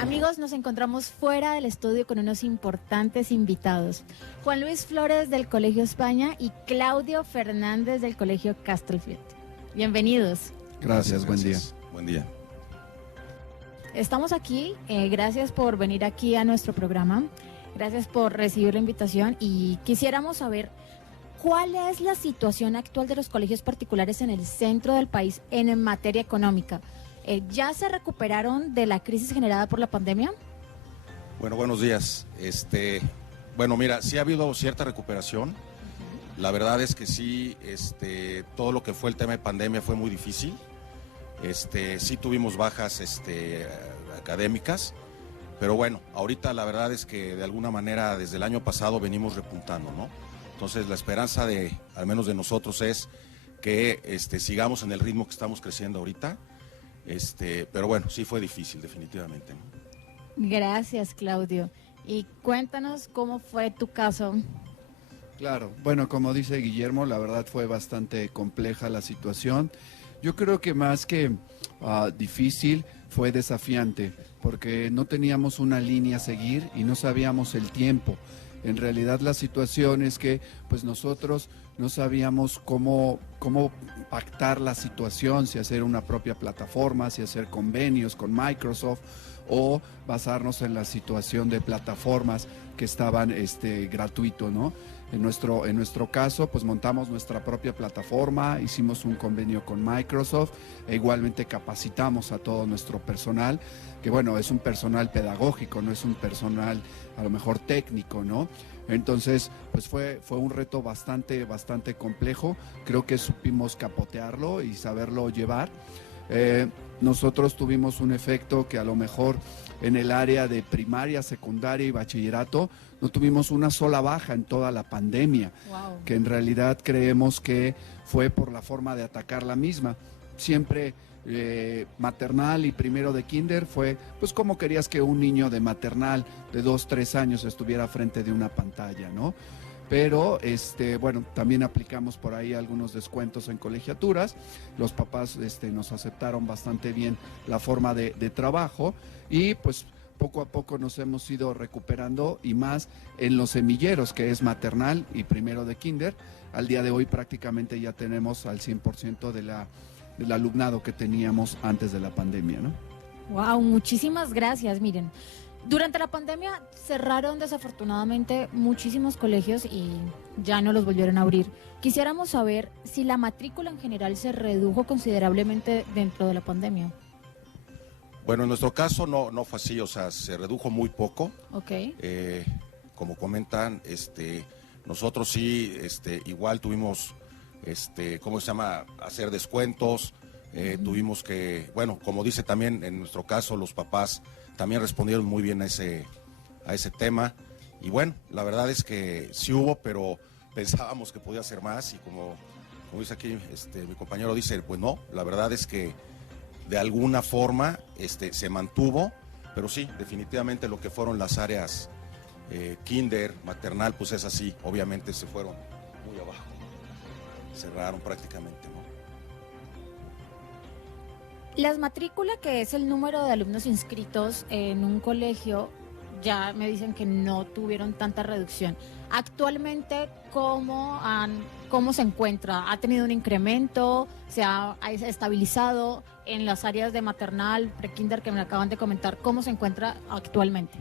Amigos, nos encontramos fuera del estudio con unos importantes invitados. Juan Luis Flores del Colegio España y Claudio Fernández del Colegio Castlefield. Bienvenidos. Gracias, buen día. Buen día. Estamos aquí, gracias por venir aquí a nuestro programa, gracias por recibir la invitación y quisiéramos saber cuál es la situación actual de los colegios particulares en el centro del país en materia económica. ¿Ya se recuperaron de la crisis generada por la pandemia? Bueno, buenos días. Bueno, mira, sí ha habido cierta recuperación. La verdad es que sí, todo lo que fue el tema de pandemia fue muy difícil. Sí tuvimos bajas académicas, pero bueno, ahorita la verdad es que de alguna manera desde el año pasado venimos repuntando, ¿no? Entonces la esperanza de, al menos de nosotros, es que sigamos en el ritmo que estamos creciendo ahorita. Pero bueno, sí fue difícil, definitivamente, ¿no? Gracias, Claudio. Y cuéntanos cómo fue tu caso. Claro, bueno, como dice Guillermo, la verdad fue bastante compleja la situación. Yo creo que más que difícil, fue desafiante, porque no teníamos una línea a seguir y no sabíamos el tiempo. En realidad la situación es que pues nosotros no sabíamos cómo pactar la situación, si hacer una propia plataforma, si hacer convenios con Microsoft o basarnos en la situación de plataformas que estaban gratuito, ¿no? En nuestro caso, pues montamos nuestra propia plataforma, hicimos un convenio con Microsoft e igualmente capacitamos a todo nuestro personal, que bueno, es un personal pedagógico, no es un personal a lo mejor técnico, ¿no? Entonces, pues fue un reto bastante complejo. Creo que supimos capotearlo y saberlo llevar. Nosotros tuvimos un efecto que a lo mejor en el área de primaria, secundaria y bachillerato no tuvimos una sola baja en toda la pandemia, Wow. que en realidad creemos que fue por la forma de atacar la misma. Siempre maternal y primero de kinder fue, pues cómo querías que un niño de maternal de 2, 3 años estuviera frente de una pantalla, ¿no? Pero, bueno, también aplicamos por ahí algunos descuentos en colegiaturas. Los papás nos aceptaron bastante bien la forma de trabajo y pues poco a poco nos hemos ido recuperando y más en los semilleros, que es maternal y primero de kinder. Al día de hoy prácticamente ya tenemos al 100% del alumnado que teníamos antes de la pandemia, ¿no? Wow, muchísimas gracias. Miren, durante la pandemia cerraron desafortunadamente muchísimos colegios y ya no los volvieron a abrir. Quisiéramos saber si la matrícula en general se redujo considerablemente dentro de la pandemia. Bueno, en nuestro caso no fue así, o sea, se redujo muy poco. Ok. Como comentan, nosotros sí, igual tuvimos, ¿cómo se llama?, hacer descuentos. Tuvimos que, bueno, como dice también en nuestro caso, los papás también respondieron muy bien a ese tema. Y bueno, la verdad es que sí hubo, pero pensábamos que podía ser más y como dice aquí mi compañero dice, pues no, la verdad es que de alguna forma se mantuvo, pero sí, definitivamente lo que fueron las áreas kinder, maternal, pues es así, obviamente se fueron muy abajo, cerraron prácticamente, ¿no? Las matrículas, que es el número de alumnos inscritos en un colegio, ya me dicen que no tuvieron tanta reducción. Actualmente, ¿cómo se encuentra? ¿Ha tenido un incremento? ¿Se ha estabilizado en las áreas de maternal, prekinder que me acaban de comentar? ¿Cómo se encuentra actualmente?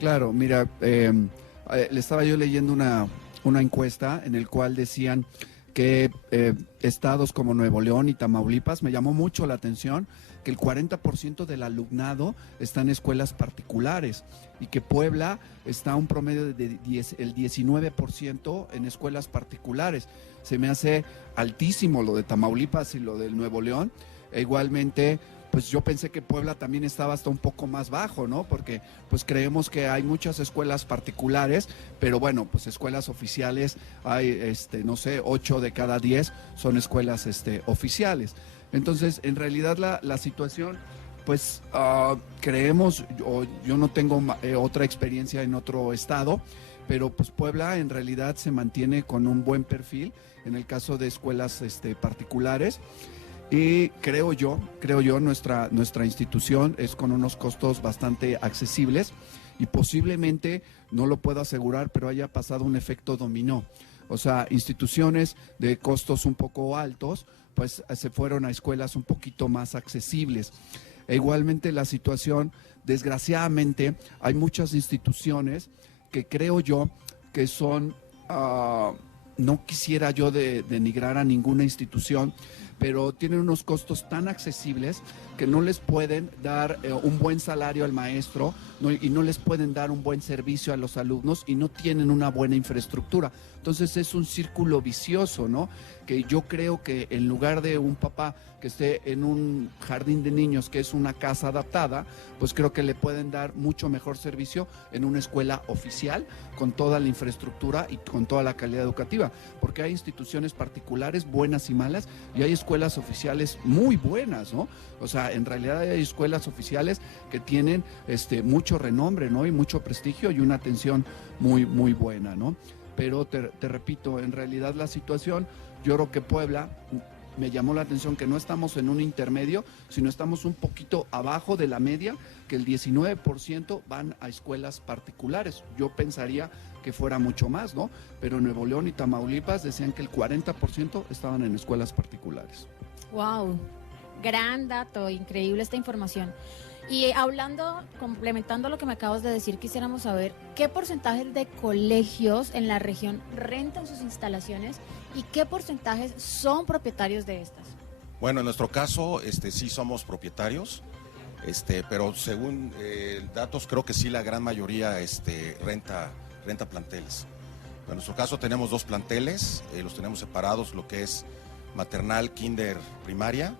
Claro, mira, le estaba yo leyendo una encuesta en el cual decían que estados como Nuevo León y Tamaulipas, me llamó mucho la atención que el 40% del alumnado está en escuelas particulares y que Puebla está a un promedio de el 19% en escuelas particulares. Se me hace altísimo lo de Tamaulipas y lo del Nuevo León. E igualmente, pues yo pensé que Puebla también estaba hasta un poco más bajo, ¿no? Porque pues creemos que hay muchas escuelas particulares, pero bueno, pues escuelas oficiales hay, no sé, 8 de cada 10 son escuelas oficiales. Entonces, en realidad la situación, pues creemos, yo no tengo otra experiencia en otro estado, pero pues Puebla en realidad se mantiene con un buen perfil en el caso de escuelas particulares. Y creo yo, nuestra institución es con unos costos bastante accesibles y posiblemente, no lo puedo asegurar, pero haya pasado un efecto dominó. O sea, instituciones de costos un poco altos, pues se fueron a escuelas un poquito más accesibles. E igualmente la situación, desgraciadamente, hay muchas instituciones que creo yo que son, no quisiera yo denigrar a ninguna institución, pero tienen unos costos tan accesibles que no les pueden dar un buen salario al maestro, y no les pueden dar un buen servicio a los alumnos y no tienen una buena infraestructura. Entonces es un círculo vicioso, ¿no? Que yo creo que en lugar de un papá que esté en un jardín de niños, que es una casa adaptada, pues creo que le pueden dar mucho mejor servicio en una escuela oficial, con toda la infraestructura y con toda la calidad educativa, porque hay instituciones particulares buenas y malas, y hay escuelas oficiales muy buenas, ¿no? O sea, en realidad hay escuelas oficiales que tienen mucho renombre, ¿no? Y mucho prestigio y una atención muy, muy buena, ¿no? Pero te repito, en realidad la situación, yo creo que Puebla, me llamó la atención que no estamos en un intermedio, sino estamos un poquito abajo de la media, que el 19% van a escuelas particulares. Yo pensaría que fuera mucho más, ¿no? Pero Nuevo León y Tamaulipas decían que el 40% estaban en escuelas particulares. Wow, gran dato, increíble esta información. Y hablando, complementando lo que me acabas de decir, quisiéramos saber qué porcentaje de colegios en la región rentan sus instalaciones y qué porcentajes son propietarios de estas. Bueno, en nuestro caso, sí somos propietarios, pero según datos, creo que sí la gran mayoría renta planteles. En nuestro caso tenemos 2 planteles, los tenemos separados, lo que es maternal, kinder, primaria,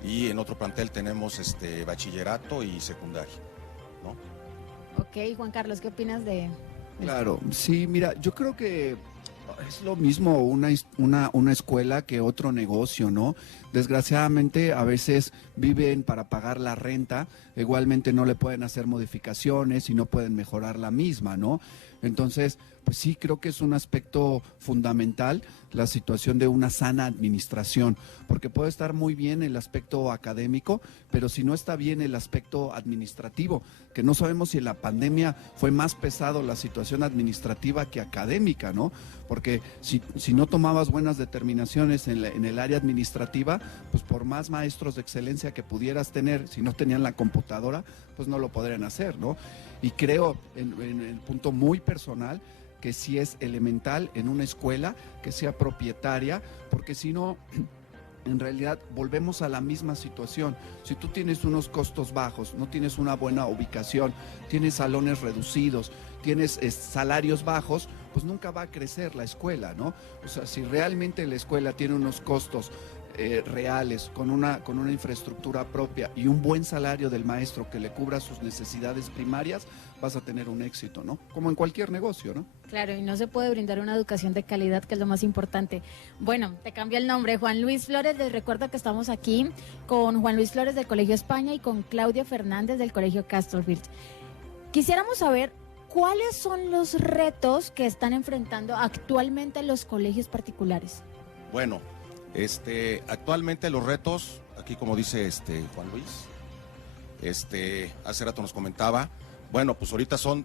y en otro plantel tenemos bachillerato y secundaria, ¿no? Ok, Juan Carlos, ¿qué opinas de Claro, sí, mira, yo creo que es lo mismo una escuela que otro negocio, ¿no? Desgraciadamente a veces viven para pagar la renta, igualmente no le pueden hacer modificaciones y no pueden mejorar la misma, ¿no? Entonces, pues sí, creo que es un aspecto fundamental la situación de una sana administración, porque puede estar muy bien el aspecto académico, pero si no está bien el aspecto administrativo, que no sabemos si en la pandemia fue más pesado la situación administrativa que académica, ¿no? Porque si no tomabas buenas determinaciones en el área administrativa, pues por más maestros de excelencia que pudieras tener, si no tenían la computadora, pues no lo podrían hacer, ¿no? Y creo, en el punto muy personal, que sí es elemental en una escuela que sea propietaria, porque si no, en realidad volvemos a la misma situación. Si tú tienes unos costos bajos, no tienes una buena ubicación, tienes salones reducidos, tienes salarios bajos, pues nunca va a crecer la escuela, ¿no? O sea, si realmente la escuela tiene unos costos reales, con una infraestructura propia y un buen salario del maestro que le cubra sus necesidades primarias, vas a tener un éxito, ¿no? Como en cualquier negocio, ¿no? Claro, y no se puede brindar una educación de calidad, que es lo más importante. Bueno, te cambia el nombre, Juan Luis Flores. Les recuerdo que estamos aquí con Juan Luis Flores del Colegio España y con Claudia Fernández del Colegio Castrofield. Quisiéramos saber cuáles son los retos que están enfrentando actualmente los colegios particulares. Bueno, actualmente los retos, aquí como dice Juan Luis, hace rato nos comentaba, bueno, pues ahorita son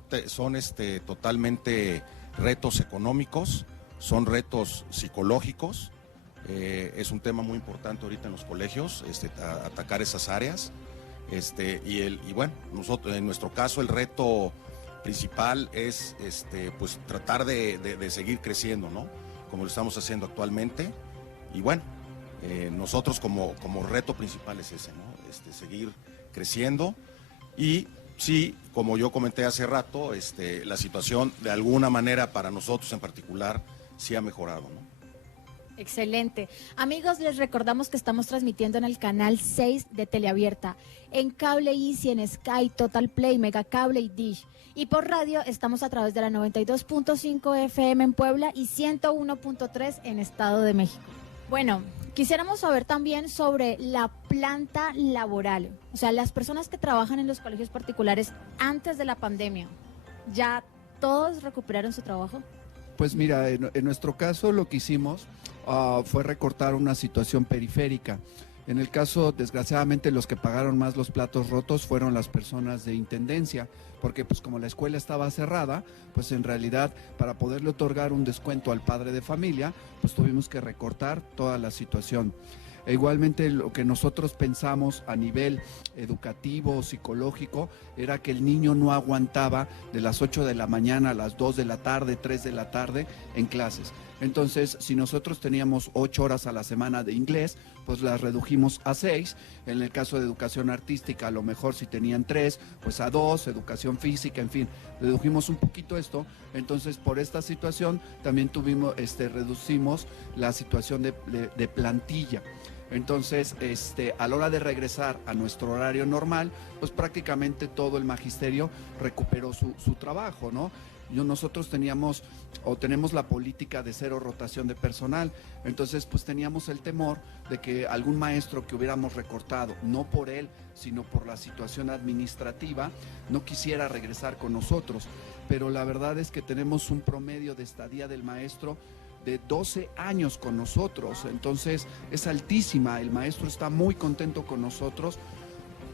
totalmente retos económicos, son retos psicológicos, es un tema muy importante ahorita en los colegios, atacar esas áreas, y bueno, nosotros, en nuestro caso, el reto principal es, pues tratar de seguir creciendo, ¿no? Como lo estamos haciendo actualmente. Y bueno, nosotros como reto principal es ese, ¿no? Seguir creciendo y sí, como yo comenté hace rato, la situación de alguna manera para nosotros en particular sí ha mejorado, ¿no? Excelente. Amigos, les recordamos que estamos transmitiendo en el canal 6 de Teleabierta, en Cable Easy, en Sky, Total Play, Megacable y Dish. Y por radio estamos a través de la 92.5 FM en Puebla y 101.3 en Estado de México. Bueno, quisiéramos saber también sobre la planta laboral, o sea, las personas que trabajan en los colegios particulares antes de la pandemia, ¿ya todos recuperaron su trabajo? Pues mira, en nuestro caso lo que hicimos fue recortar una situación periférica. En el caso, desgraciadamente, los que pagaron más los platos rotos fueron las personas de intendencia, porque pues como la escuela estaba cerrada, pues en realidad para poderle otorgar un descuento al padre de familia, pues tuvimos que recortar toda la situación. E igualmente lo que nosotros pensamos a nivel educativo, psicológico, era que el niño no aguantaba de las 8 de la mañana a las 2 de la tarde, 3 de la tarde en clases. Entonces, si nosotros teníamos 8 horas a la semana de inglés, pues las redujimos a 6. En el caso de educación artística, a lo mejor si tenían 3, pues a 2, educación física, en fin, redujimos un poquito esto. Entonces, por esta situación, también reducimos la situación de plantilla. Entonces, a la hora de regresar a nuestro horario normal, pues prácticamente todo el magisterio recuperó su trabajo, ¿no? Nosotros tenemos la política de 0 rotación de personal, entonces pues teníamos el temor de que algún maestro que hubiéramos recortado, no por él, sino por la situación administrativa, no quisiera regresar con nosotros, pero la verdad es que tenemos un promedio de estadía del maestro de 12 años con nosotros, entonces es altísima, el maestro está muy contento con nosotros,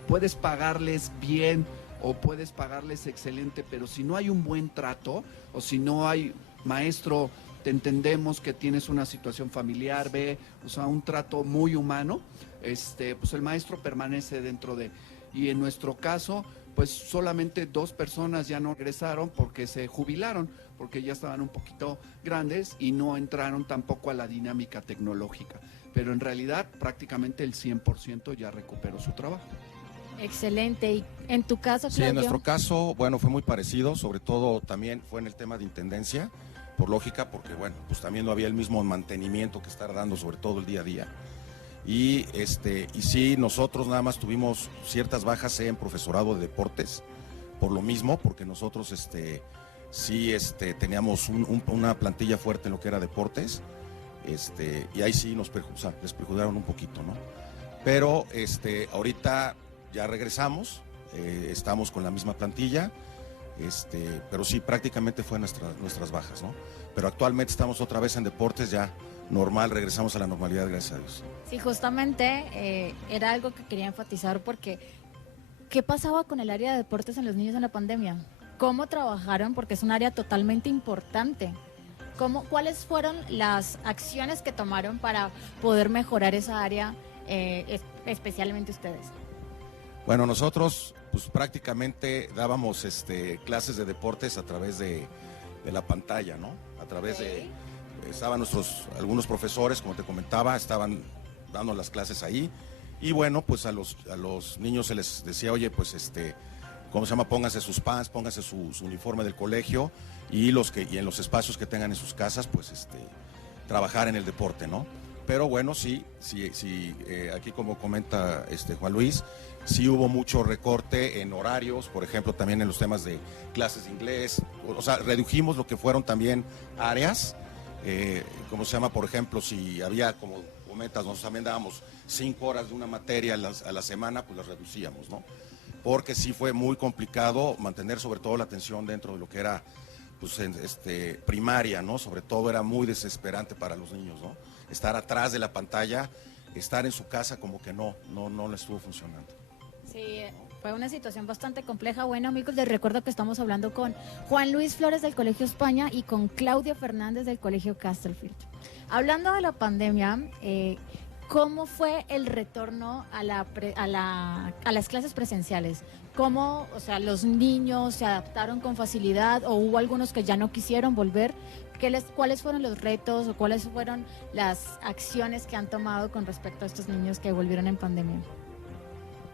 puedes pagarles bien o puedes pagarles excelente, pero si no hay un buen trato o si no hay, maestro, te entendemos que tienes una situación familiar, o sea, un trato muy humano, pues el maestro permanece dentro de, y en nuestro caso, pues solamente 2 personas ya no regresaron porque se jubilaron, porque ya estaban un poquito grandes y no entraron tampoco a la dinámica tecnológica. Pero en realidad prácticamente el 100% ya recuperó su trabajo. Excelente. ¿Y en tu caso, Claudio? Sí, en nuestro caso, bueno, fue muy parecido, sobre todo también fue en el tema de intendencia, por lógica, porque bueno, pues también no había el mismo mantenimiento que estar dando, sobre todo el día a día. Y sí, nosotros nada más tuvimos ciertas bajas en profesorado de deportes, por lo mismo, porque nosotros sí teníamos una plantilla fuerte en lo que era deportes, y ahí sí les perjudicaron un poquito, ¿no? Pero ahorita ya regresamos, estamos con la misma plantilla, pero sí, prácticamente fue nuestras bajas, ¿no? Pero actualmente estamos otra vez en deportes ya normal, regresamos a la normalidad, gracias a Dios. Sí, justamente era algo que quería enfatizar porque ¿qué pasaba con el área de deportes en los niños en la pandemia? ¿Cómo trabajaron? Porque es un área totalmente importante. ¿Cuáles fueron las acciones que tomaron para poder mejorar esa área, especialmente ustedes? Bueno, nosotros pues prácticamente dábamos clases de deportes a través de la pantalla, ¿no? A través de... Estaban algunos profesores, como te comentaba, estaban dando las clases ahí. Y bueno, pues a los niños se les decía, oye, pues ¿cómo se llama? Pónganse sus pants, pónganse su uniforme del colegio y en los espacios que tengan en sus casas, pues trabajar en el deporte, ¿no? Pero bueno, sí, aquí como comenta Juan Luis, sí hubo mucho recorte en horarios, por ejemplo, también en los temas de clases de inglés, o sea, redujimos lo que fueron también áreas, ¿cómo se llama? Por ejemplo, si había, como comentas, nosotros también dábamos 5 horas de una materia a la semana, pues las reducíamos, ¿no? Porque sí fue muy complicado mantener sobre todo la atención dentro de lo que era pues, primaria, ¿no? Sobre todo era muy desesperante para los niños, ¿no? Estar atrás de la pantalla, estar en su casa como que no le estuvo funcionando. Sí, fue una situación bastante compleja. Bueno, amigos, les recuerdo que estamos hablando con Juan Luis Flores del Colegio España y con Claudia Fernández del Colegio Castlefield. Hablando de la pandemia, ¿cómo fue el retorno a las clases presenciales? ¿Cómo, o sea, los niños se adaptaron con facilidad o hubo algunos que ya no quisieron volver? ¿Cuáles fueron los retos o cuáles fueron las acciones que han tomado con respecto a estos niños que volvieron en pandemia?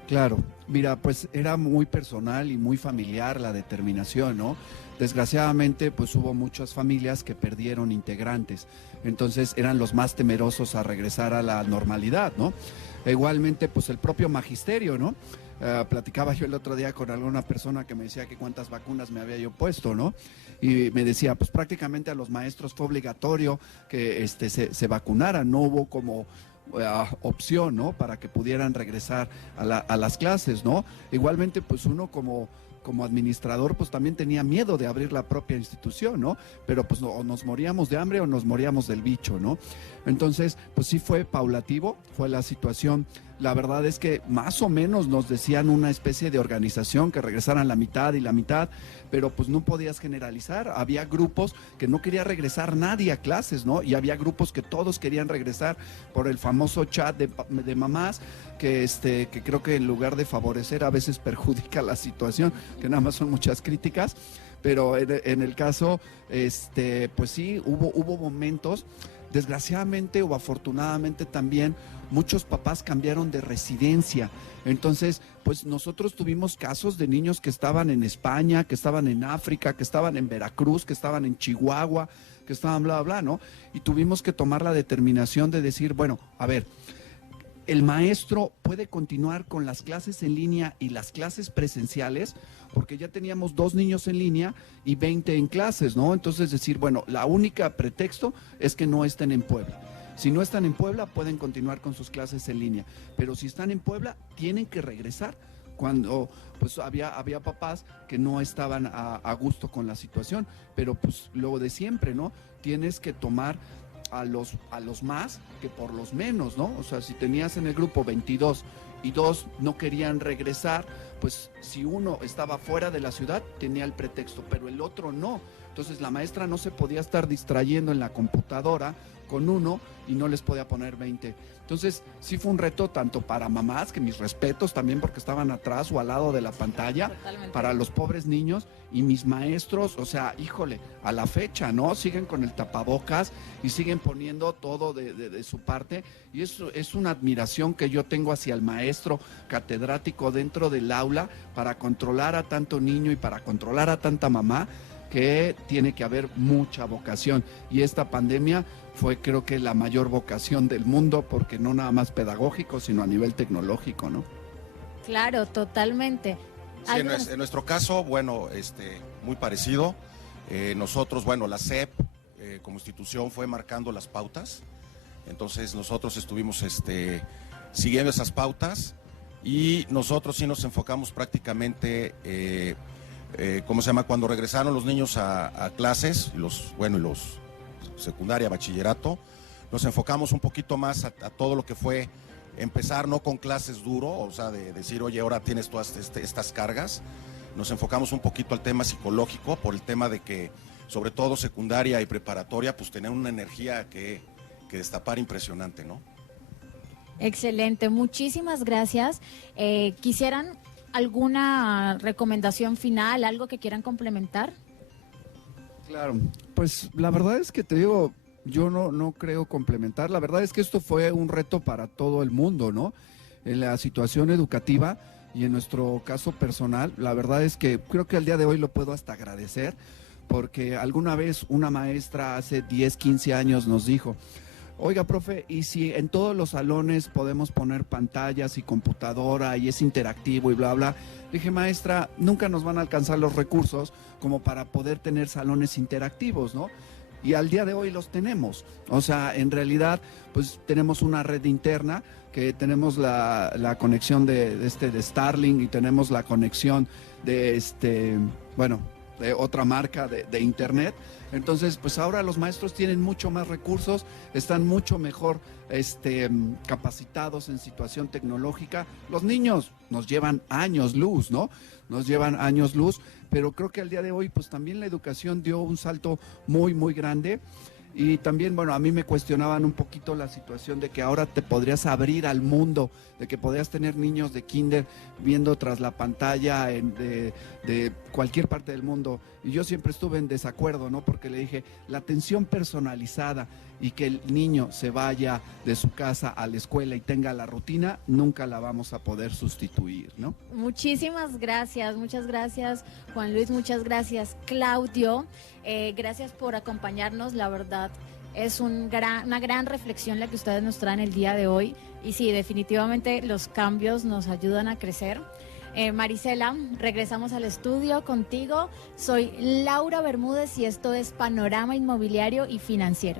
Claro, mira, pues era muy personal y muy familiar la determinación, ¿no? Desgraciadamente, pues hubo muchas familias que perdieron integrantes, entonces eran los más temerosos a regresar a la normalidad, ¿no? E igualmente, pues el propio magisterio, ¿no? Platicaba yo el otro día con alguna persona que me decía que cuántas vacunas me había yo puesto, ¿no? Y me decía, pues prácticamente a los maestros fue obligatorio que se vacunaran, no hubo como opción, ¿no? Para que pudieran regresar a las clases, ¿no? Igualmente, pues uno como como administrador, pues también tenía miedo de abrir la propia institución, ¿no? Pero pues o nos moríamos de hambre o nos moríamos del bicho, ¿no? Entonces, pues sí fue paulativo, fue la situación. La verdad es que más o menos nos decían una especie de organización que regresaran la mitad y la mitad, pero pues no podías generalizar. Había grupos que no quería regresar nadie a clases, ¿no? Y había grupos que todos querían regresar por el famoso chat de mamás, que creo que en lugar de favorecer a veces perjudica la situación, que nada más son muchas críticas. Pero en el caso, pues sí, hubo momentos. Desgraciadamente o afortunadamente también muchos papás cambiaron de residencia. Entonces, pues nosotros tuvimos casos de niños que estaban en España, que estaban en África, que estaban en Veracruz, que estaban en Chihuahua, que estaban bla, bla, bla, ¿no? Y tuvimos que tomar la determinación de decir, bueno, a ver, el maestro puede continuar con las clases en línea y las clases presenciales, porque ya teníamos 2 niños en línea y 20 en clases, ¿no? Entonces decir, bueno, la única pretexto es que no estén en Puebla. Si no están en Puebla, pueden continuar con sus clases en línea, pero si están en Puebla, tienen que regresar. Cuando pues había papás que no estaban a gusto con la situación, pero pues lo de siempre, ¿no? Tienes que tomar a los más que por los menos, ¿no? O sea, si tenías en el grupo 22 y 2 no querían regresar, pues si uno estaba fuera de la ciudad tenía el pretexto, pero el otro no. Entonces la maestra no se podía estar distrayendo en la computadora con uno y no les podía poner 20. Entonces sí fue un reto tanto para mamás, que mis respetos también porque estaban atrás o al lado de la pantalla, Totalmente. para los pobres niños y mis maestros, o sea, híjole, a la fecha, ¿no? Siguen con el tapabocas y siguen poniendo todo de su parte, y eso es una admiración que yo tengo hacia el maestro catedrático dentro del aula para controlar a tanto niño y para controlar a tanta mamá, que tiene que haber mucha vocación, y esta pandemia fue, creo que, la mayor vocación del mundo, porque no nada más pedagógico, sino a nivel tecnológico, ¿no? Claro, totalmente. Sí, en nuestro caso, bueno, muy parecido. Nosotros, bueno, la SEP como institución fue marcando las pautas. Entonces nosotros estuvimos siguiendo esas pautas, y nosotros sí nos enfocamos prácticamente, ¿cómo se llama? Cuando regresaron los niños a clases, los secundaria, bachillerato, nos enfocamos un poquito más a todo lo que fue empezar no con clases duro, o sea, de decir, oye, ahora tienes todas estas cargas. Nos enfocamos un poquito al tema psicológico, por el tema de que, sobre todo secundaria y preparatoria, pues tenían una energía que destapar impresionante, ¿no? Excelente, muchísimas gracias. ¿Quisieran alguna recomendación final, algo que quieran complementar? Claro, pues la verdad es que te digo, yo no creo complementar. La verdad es que esto fue un reto para todo el mundo, ¿no? En la situación educativa y en nuestro caso personal, la verdad es que creo que al día de hoy lo puedo hasta agradecer, porque alguna vez una maestra hace 10, 15 años nos dijo, oiga, profe, ¿y si en todos los salones podemos poner pantallas y computadora y es interactivo y bla, bla? Dije, maestra, nunca nos van a alcanzar los recursos como para poder tener salones interactivos, ¿no? Y al día de hoy los tenemos. O sea, en realidad, pues tenemos una red interna, que tenemos la conexión de Starlink, y tenemos la conexión de de otra marca de internet. Entonces, pues ahora los maestros tienen mucho más recursos, están mucho mejor capacitados en situación tecnológica. Los niños nos llevan años luz, ¿no? Nos llevan años luz, pero creo que al día de hoy, pues también la educación dio un salto muy, muy grande. Y también, bueno, a mí me cuestionaban un poquito la situación de que ahora te podrías abrir al mundo, de que podrías tener niños de kinder viendo tras la pantalla de cualquier parte del mundo. Y yo siempre estuve en desacuerdo, ¿no? Porque le dije, la atención personalizada y que el niño se vaya de su casa a la escuela y tenga la rutina, nunca la vamos a poder sustituir, ¿no? Muchísimas gracias, muchas gracias Juan Luis, muchas gracias Claudio, gracias por acompañarnos, la verdad es una gran reflexión la que ustedes nos traen el día de hoy, y sí, definitivamente los cambios nos ayudan a crecer. Marisela, regresamos al estudio contigo, soy Laura Bermúdez y esto es Panorama Inmobiliario y Financiero.